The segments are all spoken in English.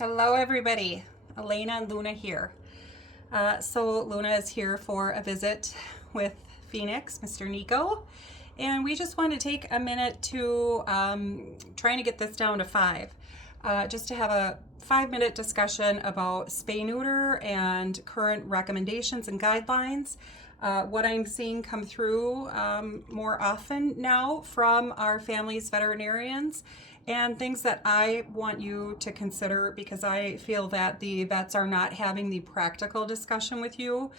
Hello everybody, Elena and Luna here. So Luna is here for a visit with Phoenix, Mr. Nico, and we just want to take a minute to trying to get this down to five, just to have a 5-minute discussion about spay neuter and current recommendations and guidelines. What I'm seeing come through more often now from our family's veterinarians, and things that I want you to consider because I feel that the vets are not having the practical discussion with you.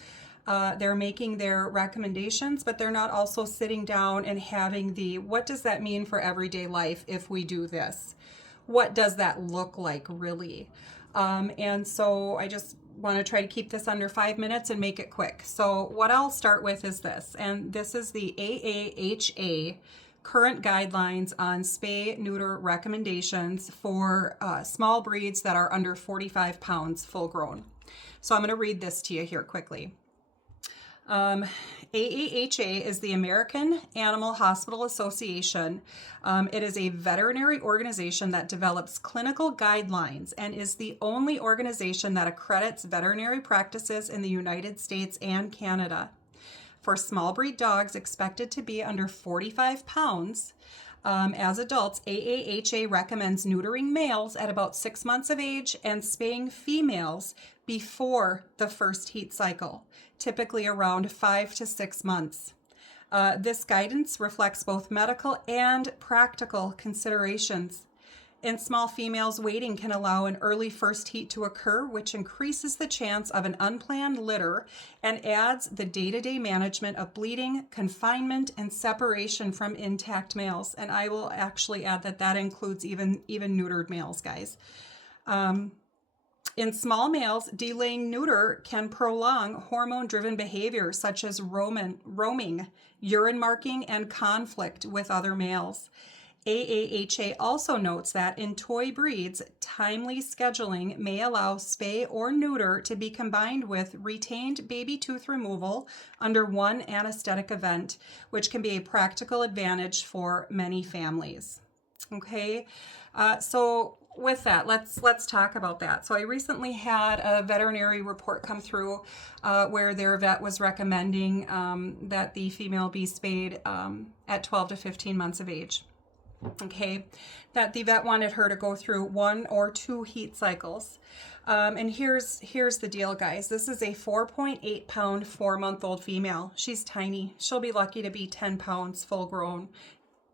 They're making their recommendations, but they're not also sitting down and having the what does that mean for everyday life if we do this? What does that look like really? And so I just want to try to keep this under 5 minutes and make it quick. So what I'll start with is this, and this is the AAHA current guidelines on spay neuter recommendations for small breeds that are under 45 pounds full grown. So I'm going to read this to you here quickly. AAHA is the American Animal Hospital Association. It is a veterinary organization that develops clinical guidelines and is the only organization that accredits veterinary practices in the United States and Canada. For small breed dogs expected to be under 45 pounds, as adults, AAHA recommends neutering males at about 6 months of age and spaying females before the first heat cycle, typically around 5 to 6 months. This guidance reflects both medical and practical considerations. In small females, waiting can allow an early first heat to occur, which increases the chance of an unplanned litter and adds the day-to-day management of bleeding, confinement, and separation from intact males. And I will actually add that that includes even neutered males, guys. In small males, delaying neuter can prolong hormone-driven behavior such as roaming, urine marking, and conflict with other males. AAHA also notes that in toy breeds, timely scheduling may allow spay or neuter to be combined with retained baby tooth removal under one anesthetic event, which can be a practical advantage for many families. Okay, so with that, let's talk about that. So I recently had a veterinary report come through where their vet was recommending that the female be spayed at 12 to 15 months of age. Okay, that the vet wanted her to go through 1 or 2 heat cycles. And here's the deal, guys. This is a 4.8 pound, 4-month-old female. She's tiny. She'll be lucky to be 10 pounds full grown.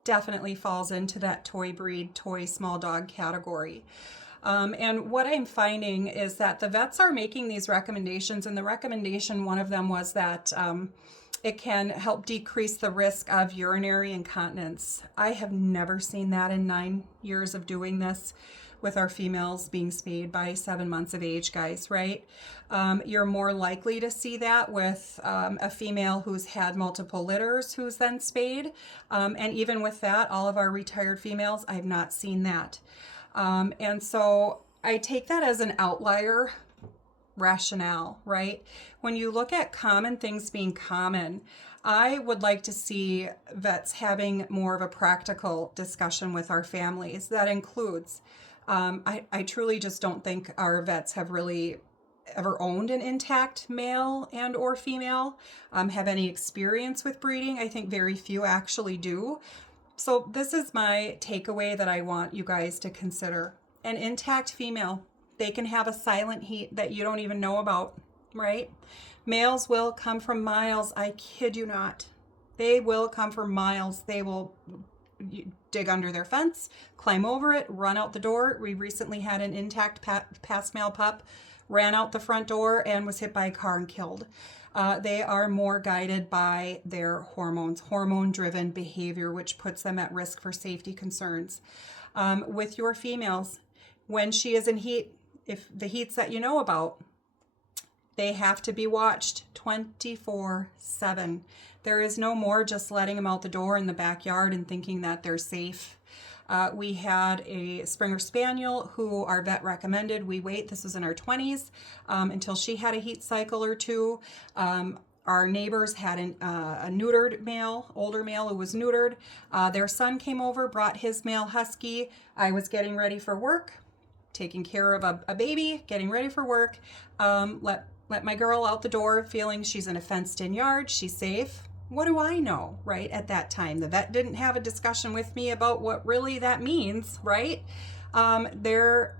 Definitely falls into that toy breed, toy small dog category. And what I'm finding is that the vets are making these recommendations, and the recommendation, one of them was that it can help decrease the risk of urinary incontinence. I have never seen that in 9 years of doing this with our females being spayed by 7 months of age, guys, right? You're more likely to see that with a female who's had multiple litters who's then spayed. And even with that, all of our retired females, I've not seen that. And so I take that as an outlier rationale, right? When you look at common things being common, I would like to see vets having more of a practical discussion with our families. That includes, I truly just don't think our vets have really ever owned an intact male and or female, have any experience with breeding. I think very few actually do. So this is my takeaway that I want you guys to consider. An intact female, they can have a silent heat that you don't even know about, right? Males will come from miles. I kid you not. They will come from miles. They will dig under their fence, climb over it, run out the door. We recently had an intact past male pup, ran out the front door and was hit by a car and killed. They are more guided by their hormones, hormone-driven behavior, which puts them at risk for safety concerns. With your females, when she is in heat, if the heats that you know about, they have to be watched 24/7. There is no more just letting them out the door in the backyard and thinking that they're safe. We had a Springer Spaniel who our vet recommended we wait. This was in our 20s until she had a heat cycle or two. Our neighbors had a neutered male, older male who was neutered. Their son came over, brought his male husky. I was getting ready for work. taking care of a baby, getting ready for work. Let my girl out the door feeling she's in a fenced-in yard, she's safe. What do I know, right? At that time, the vet didn't have a discussion with me about what really that means, right? The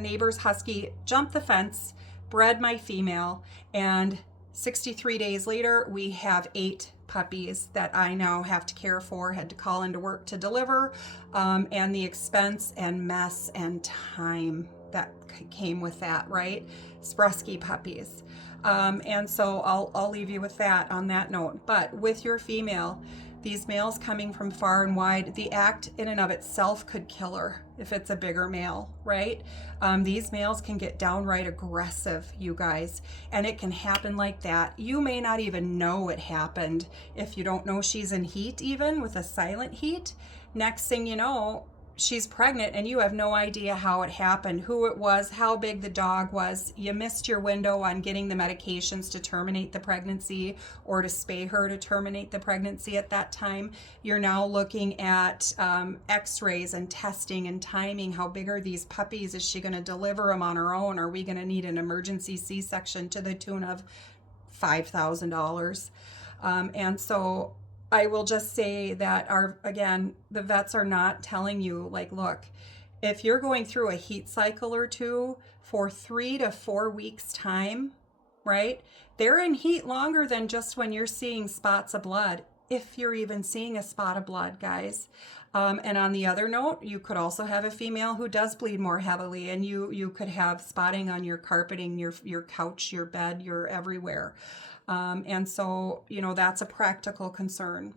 neighbor's husky jumped the fence, bred my female, and 63 days later, we have 8 puppies that I now have to care for, had to call into work to deliver, and the expense and mess and time that came with that, right? Sprusky puppies. And so I'll leave you with that on that note. But with your female, these males coming from far and wide, the act in and of itself could kill her if it's a bigger male, right? These males can get downright aggressive, you guys, and it can happen like that. You may not even know it happened if you don't know she's in heat, even with a silent heat. Next thing you know, she's pregnant and you have no idea how it happened, who it was, how big the dog was. You missed your window on getting the medications to terminate the pregnancy or to spay her to terminate the pregnancy at that time. You're now looking at x-rays and testing and timing. How big are these puppies? Is she going to deliver them on her own? Are we going to need an emergency C-section to the tune of $5,000? And so I will just say that the vets are not telling you, like, look, if you're going through a heat cycle or two for 3 to 4 weeks time, right? They're in heat longer than just when you're seeing spots of blood, if you're even seeing a spot of blood, guys. And on the other note, you could also have a female who does bleed more heavily, and you could have spotting on your carpeting, your couch, your bed, your everywhere. And so, that's a practical concern.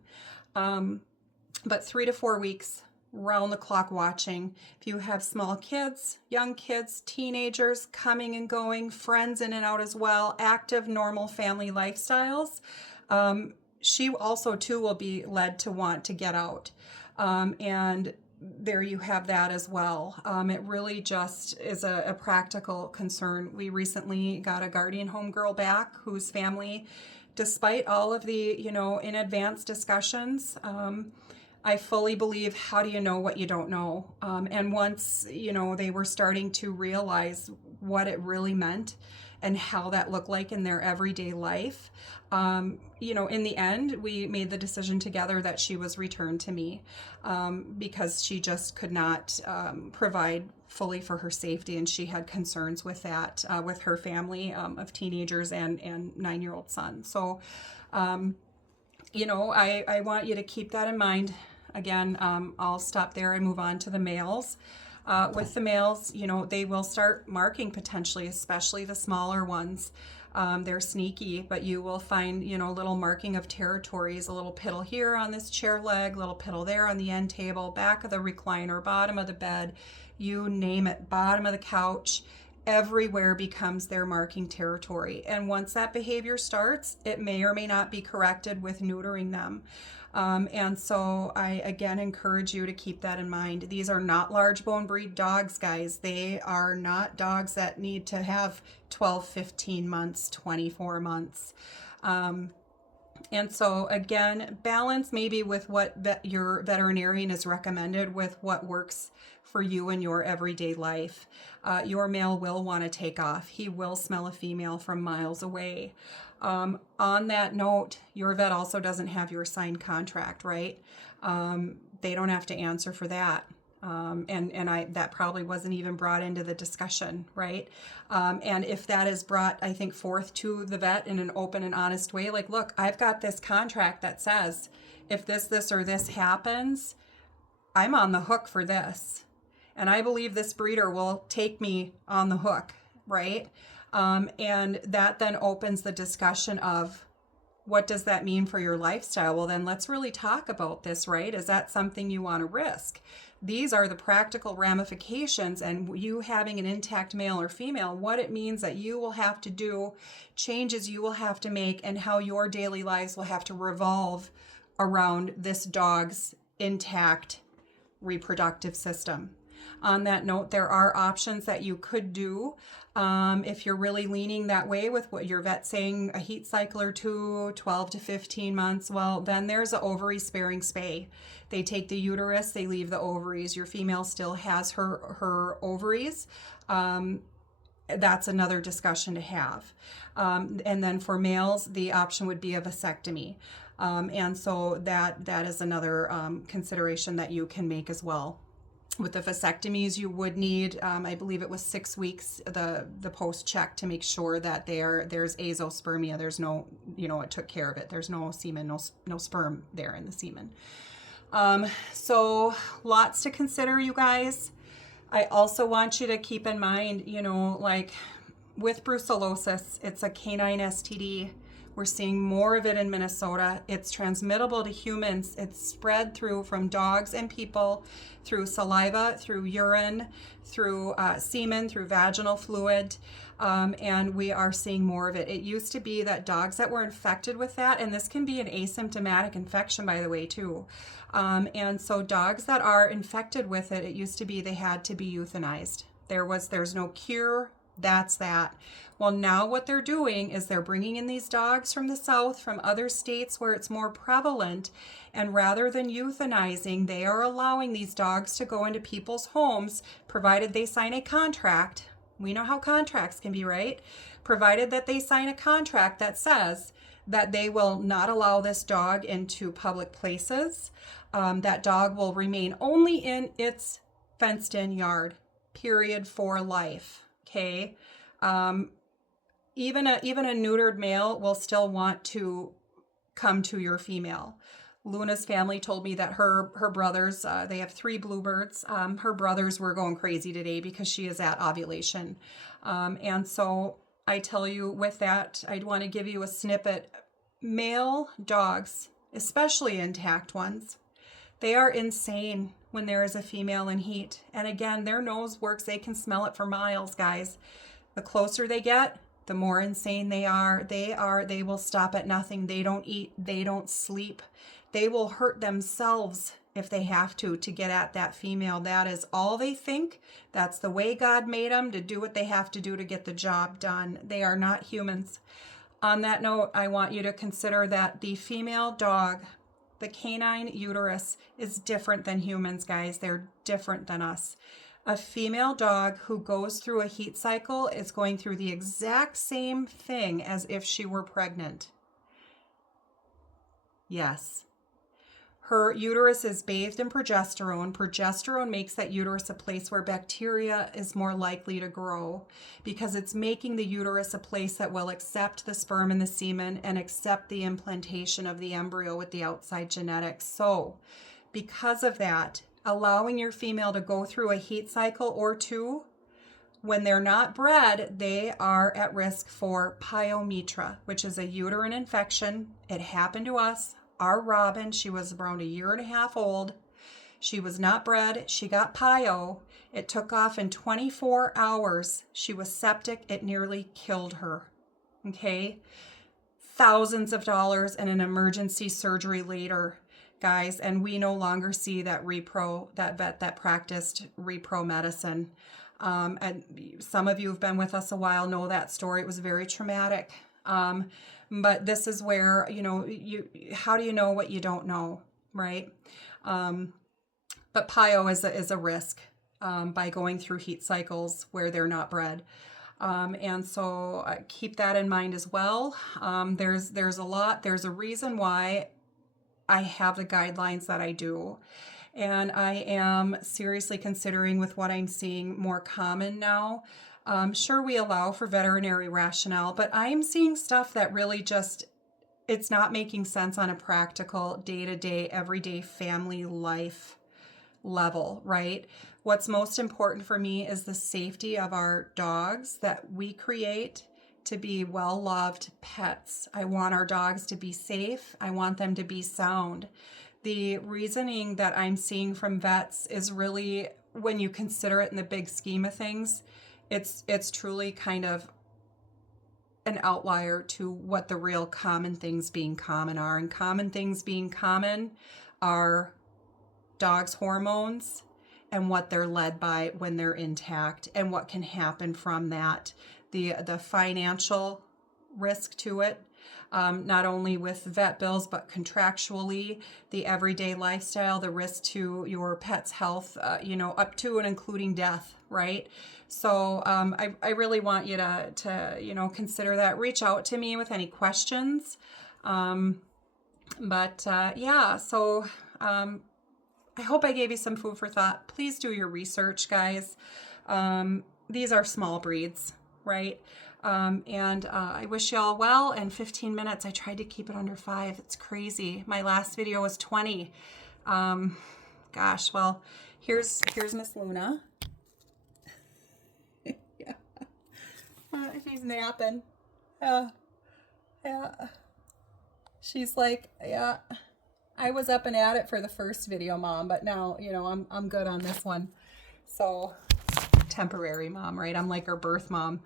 But 3 to 4 weeks, round the clock watching. If you have small kids, young kids, teenagers coming and going, friends in and out as well, active, normal family lifestyles, she also too will be led to want to get out. And there you have that as well. It really just is a practical concern. We recently got a guardian home girl back whose family, despite all of the, in advance discussions, I fully believe, how do you know what you don't know? And once, they were starting to realize what it really meant and how that looked like in their everyday life, in the end, we made the decision together that she was returned to me because she just could not provide fully for her safety, and she had concerns with that, with her family of teenagers and 9-year-old son. So, I want you to keep that in mind. Again, I'll stop there and move on to the males. With the males, they will start marking potentially, especially the smaller ones. They're sneaky, but you will find, little marking of territories, a little piddle here on this chair leg, little piddle there on the end table, back of the recliner, bottom of the bed, you name it, bottom of the couch. Everywhere becomes their marking territory. And once that behavior starts, it may or may not be corrected with neutering them. And so I, again, encourage you to keep that in mind. These are not large bone breed dogs, guys. They are not dogs that need to have 12, 15 months, 24 months. And so, again, balance maybe with what your veterinarian has recommended with what works for you in your everyday life. Your male will want to take off. He will smell a female from miles away. On that note, your vet also doesn't have your signed contract, right? They don't have to answer for that. That probably wasn't even brought into the discussion, right? And if that is brought, I think, forth to the vet in an open and honest way, like, look, I've got this contract that says if this, or this happens, I'm on the hook for this. And I believe this breeder will take me on the hook, right? And that then opens the discussion of, what does that mean for your lifestyle? Well, then let's really talk about this, right? Is that something you want to risk? These are the practical ramifications, and you having an intact male or female, what it means that you will have to do, changes you will have to make, and how your daily lives will have to revolve around this dog's intact reproductive system. On that note, there are options that you could do if you're really leaning that way with what your vet's saying, a heat cycle or two, 12 to 15 months. Well, then there's an ovary sparing spay. They take the uterus, they leave the ovaries. Your female still has her ovaries. That's another discussion to have. And then for males, the option would be a vasectomy. And so that is another consideration that you can make as well. With the vasectomies, you would need, I believe it was 6 weeks, the post check to make sure that there's azoospermia. There's no, it took care of it. There's no semen, no sperm there in the semen. So lots to consider, you guys. I also want you to keep in mind, like with brucellosis, it's a canine STD. We're seeing more of it in Minnesota. It's transmittable to humans. It's spread from dogs and people, through saliva, through urine, through semen, through vaginal fluid, and we are seeing more of it. It used to be that dogs that were infected with that, and this can be an asymptomatic infection, by the way, too. And so dogs that are infected with it, it used to be they had to be euthanized. There's no cure. That's that. Well, now what they're doing is they're bringing in these dogs from the south, from other states where it's more prevalent, and rather than euthanizing, they are allowing these dogs to go into people's homes, provided they sign a contract. We know how contracts can be, right? Provided that they sign a contract that says that they will not allow this dog into public places. That dog will remain only in its fenced-in yard, period, for life. Okay. Even a neutered male will still want to come to your female. Luna's family told me that her brothers, they have 3 bluebirds. Her brothers were going crazy today because she is at ovulation. And so I tell you, with that, I'd want to give you a snippet. Male dogs, especially intact ones, they are insane when there is a female in heat. And again, their nose works. They can smell it for miles, guys. The closer they get, the more insane they are. They will stop at nothing. They don't eat. They don't sleep. They will hurt themselves if they have to get at that female. That is all they think. That's the way God made them, to do what they have to do to get the job done. They are not humans. On that note, I want you to consider that the female dog, the canine uterus, is different than humans, guys. They're different than us. A female dog who goes through a heat cycle is going through the exact same thing as if she were pregnant. Yes. Her uterus is bathed in progesterone. Progesterone makes that uterus a place where bacteria is more likely to grow, because it's making the uterus a place that will accept the sperm and the semen and accept the implantation of the embryo with the outside genetics. So because of that, allowing your female to go through a heat cycle or two, when they're not bred, they are at risk for pyometra, which is a uterine infection. It happened to us. Our Robin, she was around 1.5 years old. She was not bred. She got pyo. It took off in 24 hours. She was septic. It nearly killed her. Okay? Thousands of dollars and an emergency surgery later, guys. And we no longer see that that vet that practiced repro medicine. And some of you who've been with us a while know that story. It was very traumatic. But this is where, how do you know what you don't know, right? But pyo is a risk by going through heat cycles where they're not bred. And so keep that in mind as well. There's a reason why I have the guidelines that I do. And I am seriously considering, with what I'm seeing more common now. Sure, we allow for veterinary rationale, but I'm seeing stuff that really it's not making sense on a practical, day-to-day, everyday family life level, right? What's most important for me is the safety of our dogs that we create to be well-loved pets. I want our dogs to be safe. I want them to be sound. The reasoning that I'm seeing from vets is really, when you consider it in the big scheme of things, it's truly kind of an outlier to what the real common things being common are. And common things being common are dogs' hormones and what they're led by when they're intact and what can happen from that. The financial risk to it, not only with vet bills, but contractually, the everyday lifestyle, the risk to your pet's health, up to and including death, right? So I really want you to consider that. Reach out to me with any questions. Yeah, so I hope I gave you some food for thought. Please do your research, guys. These are small breeds, right? I wish you all well. In 15 minutes, I tried to keep it under 5. It's crazy. My last video was 20. Gosh, well, here's Miss Luna. Yeah. She's napping. Yeah. She's like, yeah, I was up and at it for the first video, Mom, but now, I'm good on this one. So temporary mom, right? I'm like her birth mom.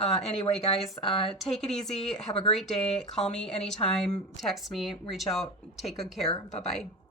Anyway, guys, take it easy. Have a great day. Call me anytime. Text me. Reach out. Take good care. Bye-bye.